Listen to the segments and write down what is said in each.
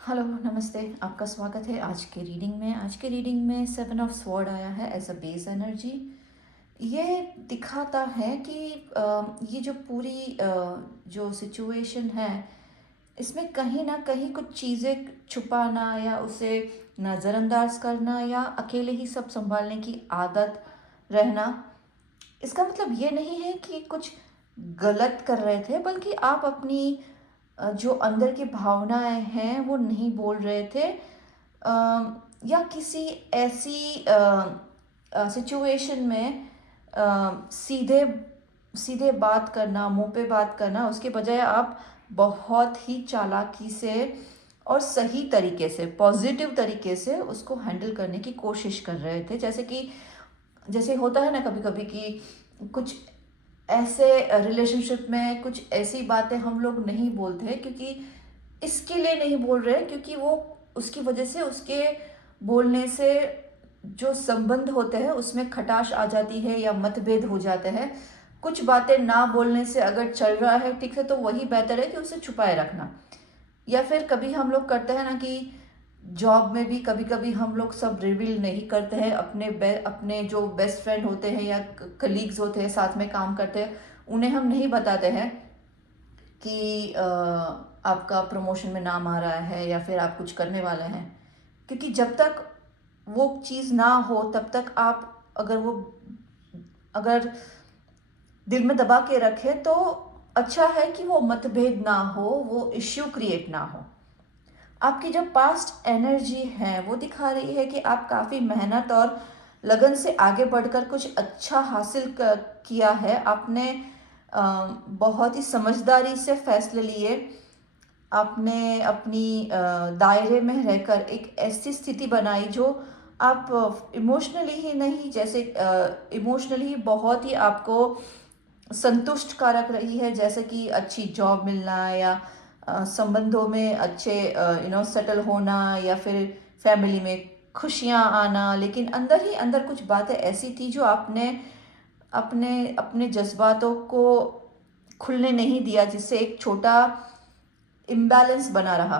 Hello, नमस्ते। आपका स्वागत है आज के रीडिंग में। आज के रीडिंग में 7 ऑफ स्वॉर्ड आया है एज अ बेस एनर्जी। ये दिखाता है कि ये जो पूरी जो सिचुएशन है, इसमें कहीं ना कहीं कुछ चीज़ें छुपाना या उसे नज़रअंदाज करना या अकेले ही सब संभालने की आदत रहना। इसका मतलब ये नहीं है कि कुछ गलत कर रहे थे, बल्कि आप अपनी जो अंदर की भावनाएं हैं वो नहीं बोल रहे थे, या किसी ऐसी सिचुएशन में सीधे सीधे बात करना, मुंह पे बात करना, उसके बजाय आप बहुत ही चालाकी से और सही तरीके से, पॉजिटिव तरीके से उसको हैंडल करने की कोशिश कर रहे थे। जैसे होता है ना कभी कभी कि कुछ ऐसे रिलेशनशिप में कुछ ऐसी बातें हम लोग नहीं बोलते हैं, क्योंकि इसके लिए नहीं बोल रहे, क्योंकि वो उसकी वजह से, उसके बोलने से जो संबंध होते हैं उसमें खटाश आ जाती है या मतभेद हो जाते हैं। कुछ बातें ना बोलने से अगर चल रहा है ठीक से, तो वही बेहतर है कि उसे छुपाए रखना। या फिर कभी हम लोग करते हैं ना कि जॉब में भी कभी कभी हम लोग सब रिवील नहीं करते हैं, अपने जो बेस्ट फ्रेंड होते हैं या कलीग्स होते हैं, साथ में काम करते हैं, उन्हें हम नहीं बताते हैं कि आपका प्रमोशन में नाम आ रहा है या फिर आप कुछ करने वाले हैं। क्योंकि जब तक वो चीज़ ना हो तब तक आप अगर दिल में दबा के रखें तो अच्छा है कि वो मतभेद ना हो, वो इश्यू क्रिएट ना हो। आपकी जो पास्ट एनर्जी है वो दिखा रही है कि आप काफ़ी मेहनत और लगन से आगे बढ़कर कुछ अच्छा किया है आपने। बहुत ही समझदारी से फैसले लिए आपने, अपनी दायरे में रहकर एक ऐसी स्थिति बनाई जो आप इमोशनली ही नहीं, जैसे इमोशनली बहुत ही आपको संतुष्ट कारक रही है, जैसे कि अच्छी जॉब मिलना या संबंधों में अच्छे सेटल होना या फिर फैमिली में खुशियां आना। लेकिन अंदर ही अंदर कुछ बातें ऐसी थी जो आपने अपने अपने जज्बातों को खुलने नहीं दिया, जिससे एक छोटा इम्बैलेंस बना रहा।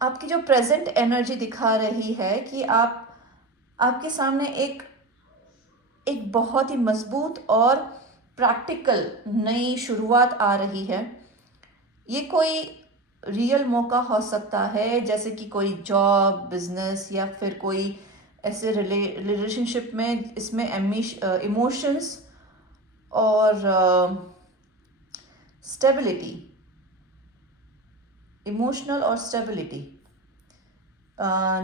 आपकी जो प्रेजेंट एनर्जी दिखा रही है कि आपके सामने एक एक बहुत ही मजबूत और प्रैक्टिकल नई शुरुआत आ रही है। ये कोई रियल मौका हो सकता है, जैसे कि कोई जॉब, बिजनेस या फिर कोई ऐसे रिलेशनशिप में इसमें इमोशंस और स्टेबिलिटी, इमोशनल और स्टेबिलिटी।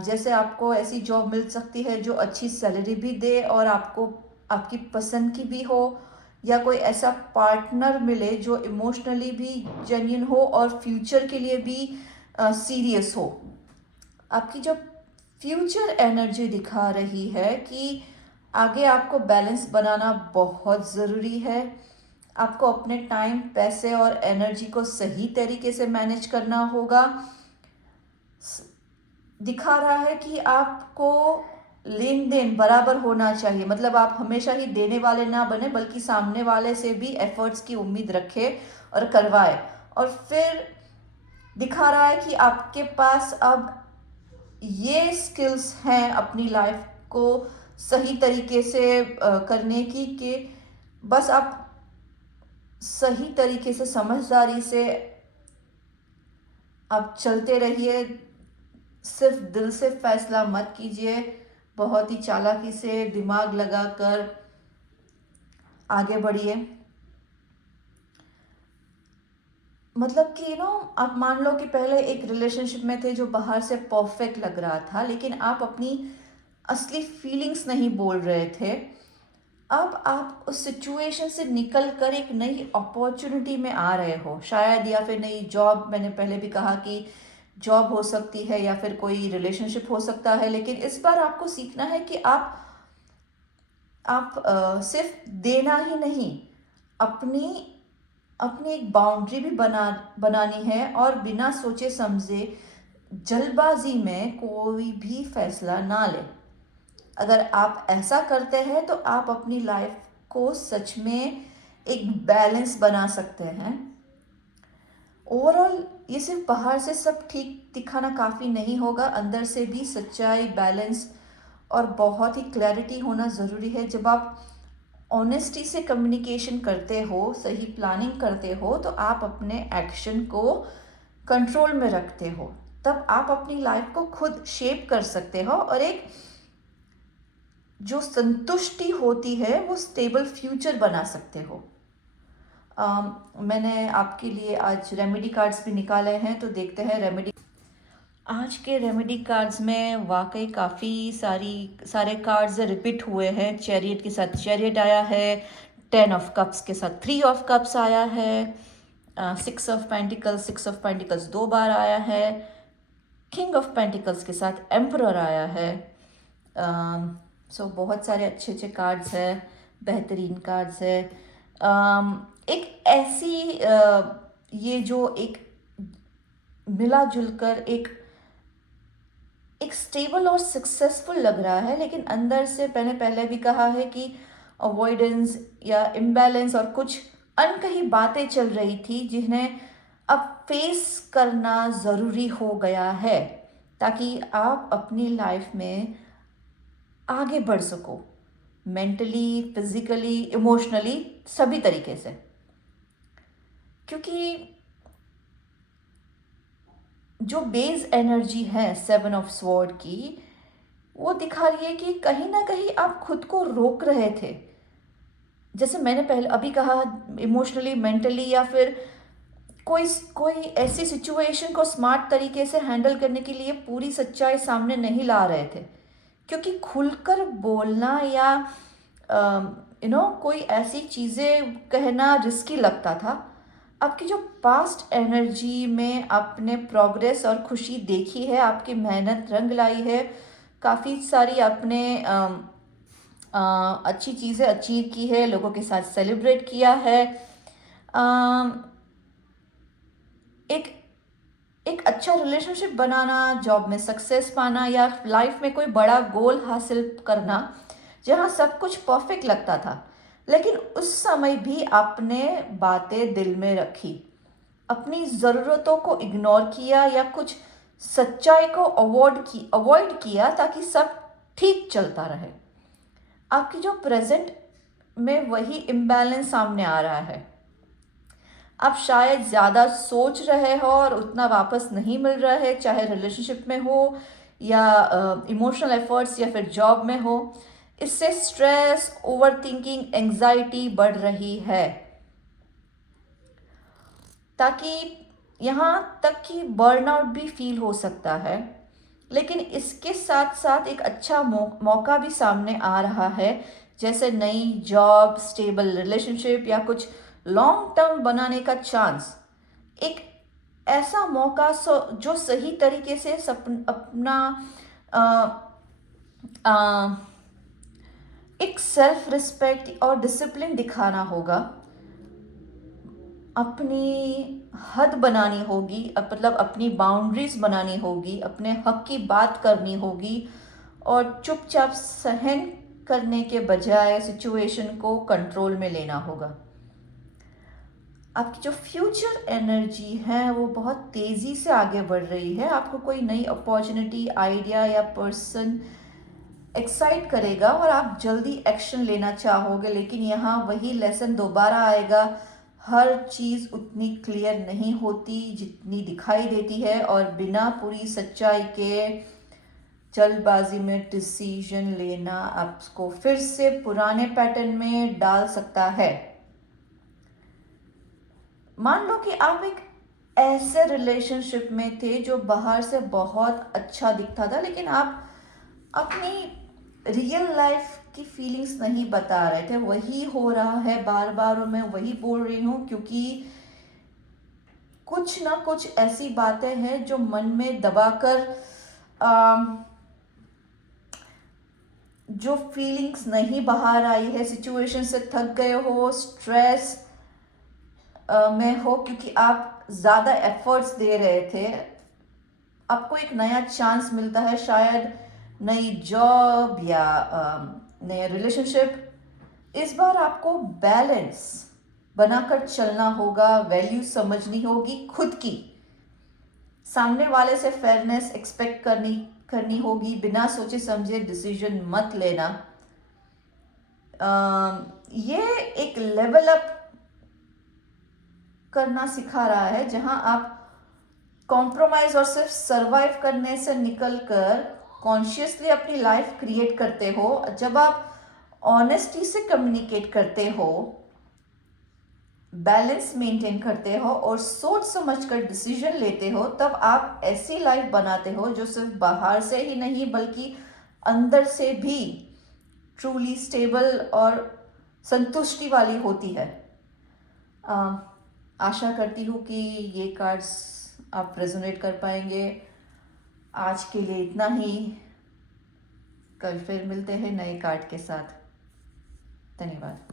जैसे आपको ऐसी जॉब मिल सकती है जो अच्छी सैलरी भी दे और आपको आपकी पसंद की भी हो, या कोई ऐसा पार्टनर मिले जो इमोशनली भी जेन्युइन हो और फ्यूचर के लिए भी सीरियस हो। आपकी जो फ्यूचर एनर्जी दिखा रही है कि आगे आपको बैलेंस बनाना बहुत ज़रूरी है। आपको अपने टाइम, पैसे और एनर्जी को सही तरीके से मैनेज करना होगा। दिखा रहा है कि आपको लेन देन बराबर होना चाहिए, मतलब आप हमेशा ही देने वाले ना बने, बल्कि सामने वाले से भी एफर्ट्स की उम्मीद रखे और करवाए। और फिर दिखा रहा है कि आपके पास अब ये स्किल्स हैं अपनी लाइफ को सही तरीके से करने की, कि बस आप सही तरीके से, समझदारी से आप चलते रहिए। सिर्फ दिल से फैसला मत कीजिए, बहुत ही चालाकी से दिमाग लगाकर आगे बढ़िए। मतलब कि आप मान लो कि पहले एक रिलेशनशिप में थे जो बाहर से परफेक्ट लग रहा था, लेकिन आप अपनी असली फीलिंग्स नहीं बोल रहे थे। अब आप उस सिचुएशन से निकल कर एक नई अपॉर्चुनिटी में आ रहे हो शायद, या फिर नई जॉब। मैंने पहले भी कहा कि जॉब हो सकती है या फिर कोई रिलेशनशिप हो सकता है, लेकिन इस बार आपको सीखना है कि आप सिर्फ देना ही नहीं, अपनी अपनी एक बाउंड्री भी बनानी है, और बिना सोचे समझे जल्दबाजी में कोई भी फैसला ना ले। अगर आप ऐसा करते हैं तो आप अपनी लाइफ को सच में एक बैलेंस बना सकते हैं। ओवरऑल ये सिर्फ बाहर से सब ठीक दिखाना काफ़ी नहीं होगा, अंदर से भी सच्चाई, बैलेंस और बहुत ही क्लैरिटी होना ज़रूरी है। जब आप ऑनेस्टी से कम्युनिकेशन करते हो, सही प्लानिंग करते हो, तो आप अपने एक्शन को कंट्रोल में रखते हो। तब आप अपनी लाइफ को खुद शेप कर सकते हो और एक जो संतुष्टि होती है वो स्टेबल फ्यूचर बना सकते हो। मैंने आपके लिए आज रेमेडी कार्ड्स भी निकाले हैं, तो देखते हैं रेमेडी। आज के रेमेडी कार्ड्स में वाकई काफ़ी सारे कार्ड्स रिपीट हुए हैं। चैरियट के साथ चैरियट आया है, 10 ऑफ कप्स के साथ 3 ऑफ कप्स आया है, 6 ऑफ पेंटिकल्स 2 बार आया है, किंग ऑफ पेंटिकल्स के साथ एम्परर आया है। सो बहुत सारे अच्छे अच्छे कार्ड्स हैं, बेहतरीन कार्ड्स है। एक ऐसी ये जो एक मिला जुलकर एक स्टेबल और सक्सेसफुल लग रहा है, लेकिन अंदर से मैंने पहले भी कहा है कि अवॉइडेंस या इम्बैलेंस और कुछ अनकही बातें चल रही थी जिन्हें अब फेस करना ज़रूरी हो गया है, ताकि आप अपनी लाइफ में आगे बढ़ सको, मेंटली, फिजिकली, इमोशनली, सभी तरीके से। क्योंकि जो बेस एनर्जी है 7 ऑफ स्वॉर्ड की, वो दिखा रही है कि कहीं ना कहीं आप खुद को रोक रहे थे। जैसे मैंने पहले अभी कहा, इमोशनली, मेंटली, या फिर कोई कोई ऐसी सिचुएशन को स्मार्ट तरीके से हैंडल करने के लिए पूरी सच्चाई सामने नहीं ला रहे थे, क्योंकि खुलकर बोलना या कोई ऐसी चीज़ें कहना रिस्की लगता था। आपकी जो पास्ट एनर्जी में आपने प्रोग्रेस और खुशी देखी है, आपकी मेहनत रंग लाई है, काफ़ी सारी आपने अच्छी चीज़ें अचीव की है, लोगों के साथ सेलिब्रेट किया है। एक एक अच्छा रिलेशनशिप बनाना, जॉब में सक्सेस पाना, या लाइफ में कोई बड़ा गोल हासिल करना, जहाँ सब कुछ परफेक्ट लगता था, लेकिन उस समय भी आपने बातें दिल में रखी, अपनी ज़रूरतों को इग्नोर किया या कुछ सच्चाई को अवॉइड किया ताकि सब ठीक चलता रहे। आपकी जो प्रेजेंट में वही इम्बैलेंस सामने आ रहा है। आप शायद ज़्यादा सोच रहे हो और उतना वापस नहीं मिल रहा है, चाहे रिलेशनशिप में हो या इमोशनल एफर्ट्स या फिर जॉब में हो। इससे स्ट्रेस, ओवर थिंकिंग, एंग्जाइटी बढ़ रही है, ताकि यहाँ तक कि बर्नआउट भी फील हो सकता है। लेकिन इसके साथ साथ एक अच्छा मौका भी सामने आ रहा है, जैसे नई जॉब, स्टेबल रिलेशनशिप या कुछ लॉन्ग टर्म बनाने का चांस। एक ऐसा मौका जो सही तरीके से अपना एक सेल्फ रिस्पेक्ट और डिसिप्लिन दिखाना होगा, अपनी हद बनानी होगी, मतलब अपनी बाउंड्रीज बनानी होगी, अपने हक की बात करनी होगी और चुपचाप सहन करने के बजाय सिचुएशन को कंट्रोल में लेना होगा। आपकी जो फ्यूचर एनर्जी है वो बहुत तेज़ी से आगे बढ़ रही है। आपको कोई नई अपॉर्चुनिटी, आइडिया या पर्सन एक्साइट करेगा और आप जल्दी एक्शन लेना चाहोगे, लेकिन यहाँ वही लेसन दोबारा आएगा। हर चीज़ उतनी क्लियर नहीं होती जितनी दिखाई देती है, और बिना पूरी सच्चाई के जल्दबाजी में डिसीजन लेना आपको फिर से पुराने पैटर्न में डाल सकता है। मान लो कि आप एक ऐसे रिलेशनशिप में थे जो बाहर से बहुत अच्छा दिखता था, लेकिन आप अपनी रियल लाइफ की फीलिंग्स नहीं बता रहे थे। वही हो रहा है बार बार, और मैं वही बोल रही हूँ क्योंकि कुछ ना कुछ ऐसी बातें हैं जो मन में दबाकर जो फीलिंग्स नहीं बाहर आई है, सिचुएशन से थक गए हो, स्ट्रेस में हो क्योंकि आप ज़्यादा एफर्ट्स दे रहे थे। आपको एक नया चांस मिलता है, शायद नई जॉब या नया रिलेशनशिप। इस बार आपको बैलेंस बनाकर चलना होगा, वैल्यू समझनी होगी खुद की, सामने वाले से फेयरनेस एक्सपेक्ट करनी करनी होगी, बिना सोचे समझे डिसीजन मत लेना। ये एक लेवल अप करना सिखा रहा है, जहां आप कॉम्प्रोमाइज और सिर्फ सरवाइव करने से निकलकर कॉन्शियसली अपनी लाइफ क्रिएट करते हो। जब आप ऑनेस्टी से कम्युनिकेट करते हो, बैलेंस मेंटेन करते हो और सोच समझकर डिसीजन लेते हो, तब आप ऐसी लाइफ बनाते हो जो सिर्फ बाहर से ही नहीं बल्कि अंदर से भी ट्रूली स्टेबल और संतुष्टि वाली होती है। अ, आशा करती हूँ कि ये कार्ड्स आप रेजोनेट कर पाएंगे। आज के लिए इतना ही। कल फिर मिलते हैं नए कार्ड के साथ। धन्यवाद।